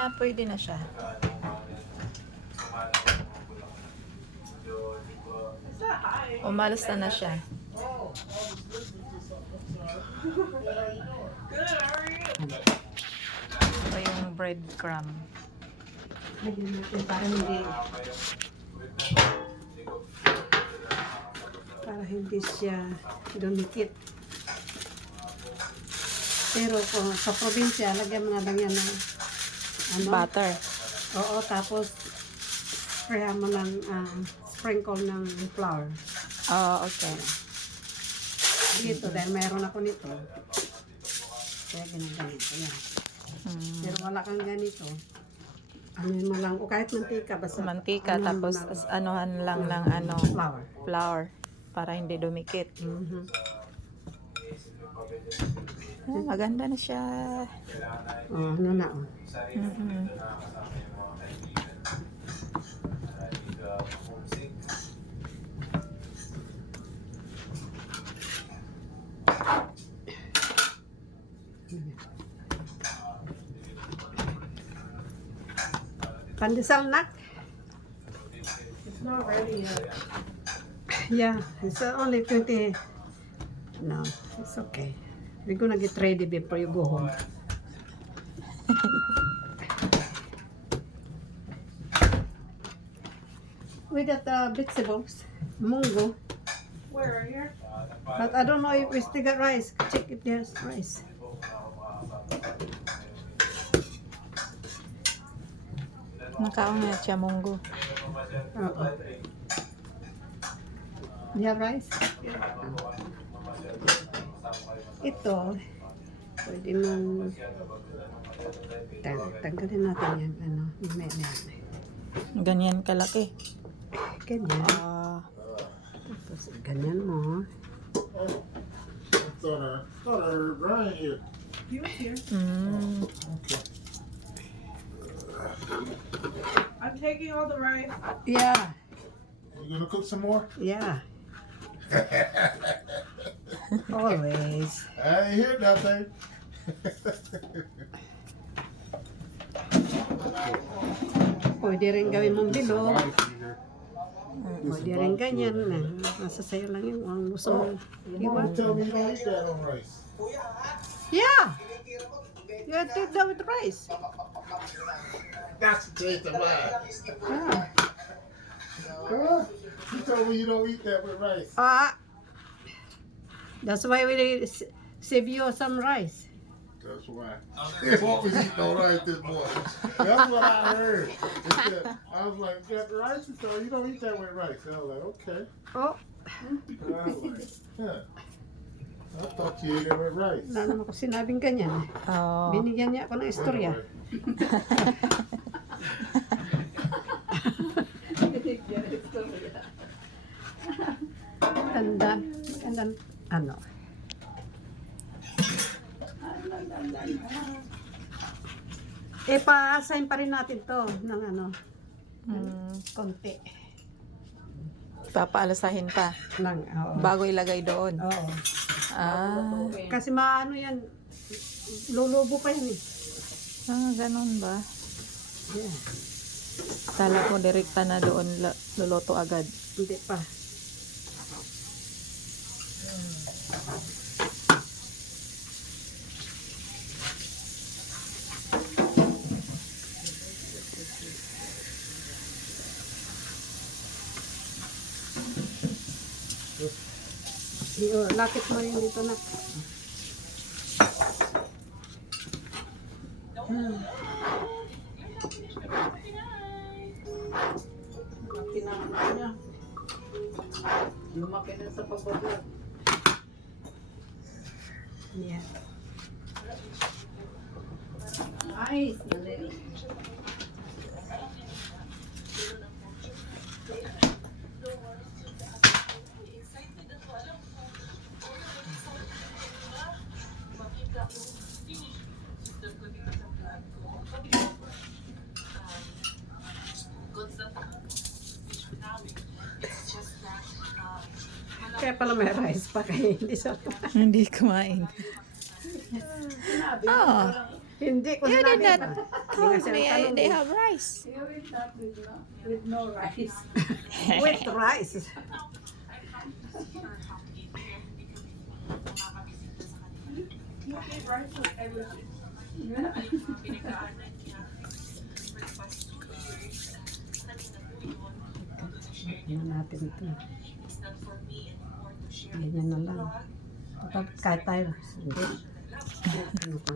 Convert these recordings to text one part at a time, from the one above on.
na, pwede na siya. Umalas na siya. Ito yung breadcrumb. Lagyan natin para hindi siya dumikit. Pero kung sa probinsya, lagyan mo na lang yan ng ano? Butter. Oo, tapos sprayan mo ng sprinkle ng flour. Oh, okay. Dito, dahil mayroon ako nito. Kaya ginaganito yan. Pero wala kang ganito. Ano mo lang, o kahit mantika, basta Mantika, ano tapos lang, anuhan lang ng ano, flour. flour para hindi dumikit. Maganda na siya. Oh, ano na, oh. Pandesal nak? It's not ready yet. Yeah, it's only 20. No, it's okay. We're gonna get ready before you go home. We got vegetables, mungo, Where are you? but I don't know if we still got rice. Check if there's rice. Nakaon na siya munggo. Oo. You have rice? Ito, pwede mong tanggalin natin yan, ano, Ganyan kalaki. ganyan. Tapos, ganyan mo. Thought I heard Brian here. He was here. I'm taking all the rice. Yeah, You gonna cook some more? yeah. Always. I ain't hear nothing. Pwede rin gawin mong bilog. Wife here. Pwede rin ganyan na. Nasa sayo lang yun. Ang gusto mo. Your mama tell me you don't eat that on rice. Yeah! You have to do that with rice. That's the taste of mine. Yeah. Huh? She told me you don't eat that with rice. That's why we save you some rice. That's why. They want me to eat no rice this morning. That's what I heard. They said, I was like, "Got the rice?" She told you don't eat that with rice. And I was like, okay. Oh, And I was like, yeah. I thought you ate it with rice. wala naman ko sinabing ganyan. Oh. Binigyan niya ako ng istorya. Tanda, magandang, ano. Pa-assign pa rin natin to ng ano, konti. Papaalasahin pa Ng, oo. bago ilagay doon. Oo. Ah, Kasi maano yan, lulubo pa yan eh. ganun ba? Yeah. Kala ko direkta na doon luluto agad. Hindi pa. Lapit mo yun dito na. Tinanong niya. Lumaki na sa pagbablog. Yeah. Nice. Dali. Kaya pala may rice pa kaya hindi siya. Hindi kumain. Oh, Hindi ko you did sinabi. not Hindi nga siya tanong they eh. have rice. You eat that with no rice. With rice. You eat rice with everything. Ano natin ito. Ganyan na lang. Kapag kahit tayo. Hindi. Ano pa?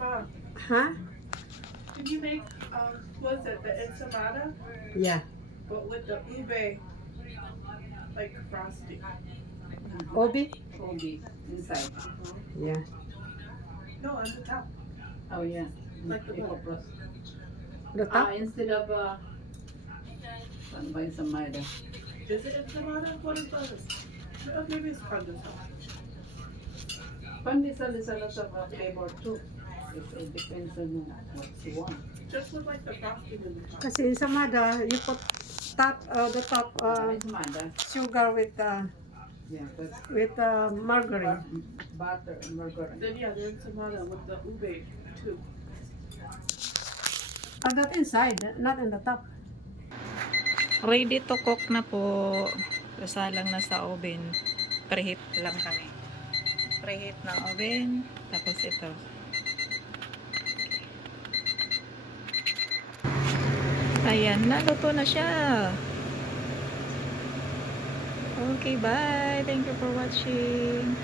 Mom, Ha? did you make was it the enchilada, Yeah. but with the ube like frosting? Obi? Kobe inside. Yeah. No, on the top, Oh yeah. like the bowl. The top? Instead of ano ba yung sa Maida? Is it enchilada? What is that? Oh, maybe it's pandesal. Pandesal is a lot of flavor too. It depends on what you want. Just with like the frosting in the top. Kasi sa Mada, you put the top It's Maida. sugar with Yeah, but margarine. butter and margarine. Then yeah, the enchilada with the ube too. That inside, not in the top. Ready to cook na po. Sasalang na sa oven. Preheat lang kami. Preheat ng oven. Tapos ito. Ayan, naluto na siya. Okay, bye. Thank you for watching.